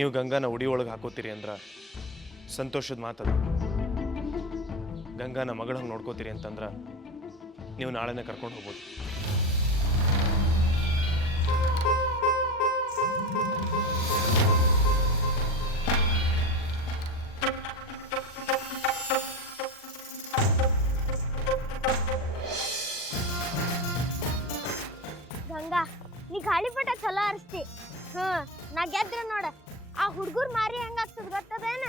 ನೀವು ಗಂಗಾನ ಉಡಿ ಒಳಗೆ ಹಾಕೋತೀರಿ ಅಂದ್ರೆ ಸಂತೋಷದ ಮಾತದು. ಗಂಗಾನ ಮಗಳ ಹಂಗೆ ನೋಡ್ಕೋತೀರಿ ಅಂತಂದ್ರೆ ನೀವು ನಾಳೆನೇ ಕರ್ಕೊಂಡು ಹೋಗ್ಬೋದು. ಗಂಗಾ, ನೀ ಗಾಳಿಪಟ ಚಲೋ ಅರ್ಸ್ತಿ. ನಾ ಗೆದ್ರ ನೋಡ. ಆ ಹುಡುಗರು ಮಾರಿ ಹೆಂಗಾಗ್ತದ ಗೊತ್ತದೇನ?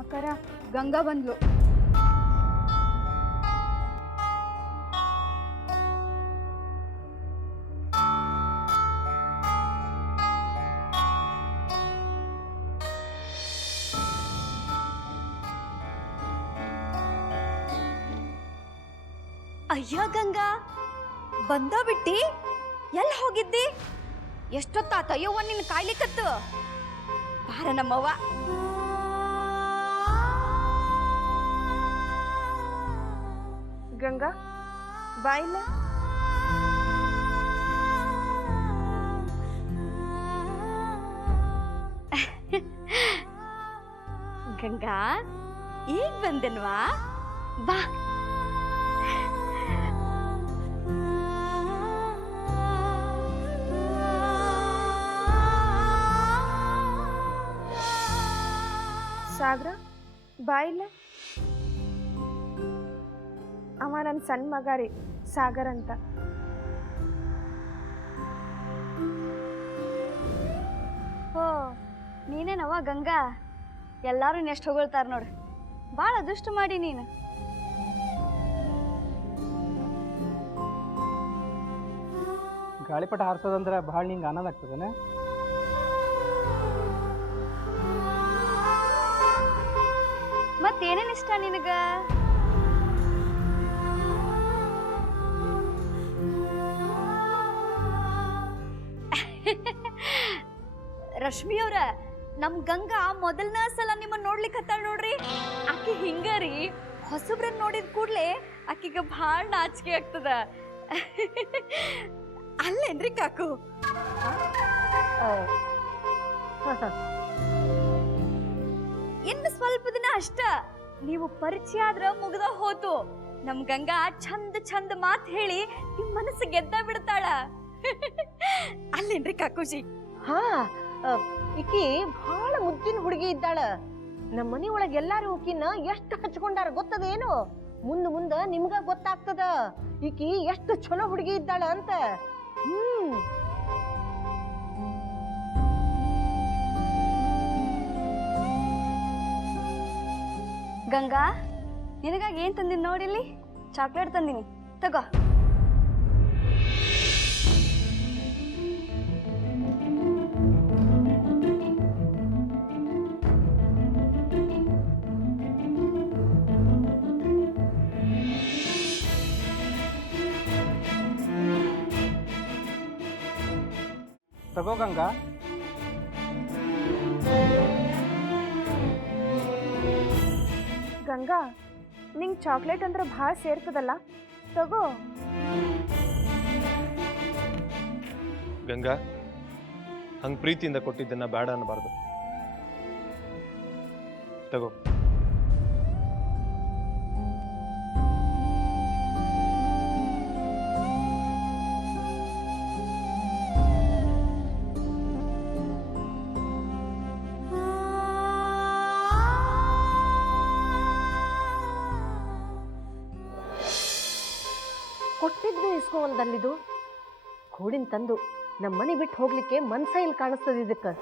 ಅಕ್ಕರ ಗಂಗಾ ಬಂದ್ಲು. ಅಯ್ಯ ಗಂಗಾ, ಬಂದ ಬಿಟ್ಟಿ? ಎಲ್ಲಿ ಹೋಗಿದ್ದಿ? ಎಷ್ಟೊತ್ತಾತ ಅಯ್ಯವ್ವ ನಿನ್ನ ಕಾಯ್ಲಿಕ್ಕತ್ತು? ಬಾರ ನಮ್ಮವ್ವ. ಗಂಗಾ ಬಾಯಿಲ್ಲ. ಗಂಗಾ ಈಗ ಬಂದೆನ್ವಾ? ಬಾ. ಸಾಗರ ಬಾಯಿಲ್ಲ. ಅವ ನನ್ನ ಸಣ್ಣ ಮಗ ರೀ, ಸಾಗರ್ ಅಂತ. ಓ, ನೀನೇನವ ಗಂಗಾ? ಎಲ್ಲಾರು ನೆಸ್ಟ್ ಹೊಗಳ್ತಾರ ನೋಡು. ಭಾಳ ಅದೃಷ್ಟ ಮಾಡಿ ನೀನು. ಗಾಳಿಪಟ ಹಾರಿಸೋದಂದ್ರೆ ಭಾಳ ನಿಂಗೆ ಆನಂದ ಆಗ್ತದೇನೆ? ಮತ್ತೇನೇನು ಇಷ್ಟ ನಿನಗ? ರಶ್ಮಿಯವ್ರ, ನಮ್ ಗಂಗಾ ಮೊದಲನೇ ಸಲ ನಿಮ್ಮನ್ನ ನೋಡ್ಲಿಕ್ಕತ್ತಾಳ ನೋಡ್ರಿ. ಆಕಿ ಹಿಂಗಾರಿ ಹೊಸಬ್ರನ್ನ ನೋಡಿದ ಕೂಡ್ಲೆ ಆಕಿಗ ಭಾಳ ನಾಚಿಕೆ ಆಗ್ತದ. ಅಲ್ಲೇನ್ರಿ ಕಾಕು? ಇನ್ನು ಸ್ವಲ್ಪ ದಿನ ಅಷ್ಟ, ನೀವು ಪರಿಚಯ ಆದ್ರ ಮುಗ್ದ ಹೋತು. ನಮ್ ಗಂಗಾ ಚಂದ ಚಂದ ಮಾತ್ ಹೇಳಿ ನಿಮ್ ಮನಸ್ಸು ಗೆದ್ದ ಬಿಡ್ತಾಳ. ಅಲ್ಲೇನ್ರಿ ಕಾಕುಜಿ? ಹಾ, ಈಕಿ ಬಹಳ ಮುದ್ದಿನ ಹುಡುಗಿ ಇದ್ದಾಳ. ನಮ್ಮ ಮನಿ ಒಳಗೆ ಎಲ್ಲಾರು ಈಕಿನ ಎಷ್ಟು ಹಚ್ಕೊಂಡಾರ ಗೊತ್ತದೇನು? ಮುಂದ ನಿಮ್ಗ ಗೊತ್ತಾಗ್ತದ ಈಕಿ ಎಷ್ಟು ಚಲೋ ಹುಡುಗಿ ಇದ್ದಾಳ ಅಂತ. ಗಂಗಾ, ನಿನಗಾಗಿ ಏನ್ ತಂದಿನಿ ನೋಡಿಲ್ಲಿ? ಚಾಕ್ಲೇಟ್ ತಂದಿನಿ, ತಗೋ. ತಗೋ ಗಂಗಾ. ಗಂಗಾ, ನಿಂಗೆ ಚಾಕ್ಲೇಟ್ ಅಂದ್ರೆ ಭಾಳ ಸೇರ್ತದಲ್ಲ, ತಗೋ. ಗಂಗಾ, ಹಂಗೆ ಪ್ರೀತಿಯಿಂದ ಕೊಟ್ಟಿದ್ದನ್ನ ಬೇಡ ಅನ್ನಬಾರ್ದು. ತಗೋ. ಕೊಟ್ಟಿದ್ದು ಇಸ್ಕೊಂದಲ್ಲಿದು ಕೋಡಿನ ತಂದು ನಮ್ಮ ಮನೆ ಬಿಟ್ಟು ಹೋಗ್ಲಿಕ್ಕೆ ಮನ್ಸ ಇಲ್ಲಿ ಕಾಣಿಸ್ತದ ಇದಕ್ಕೆ.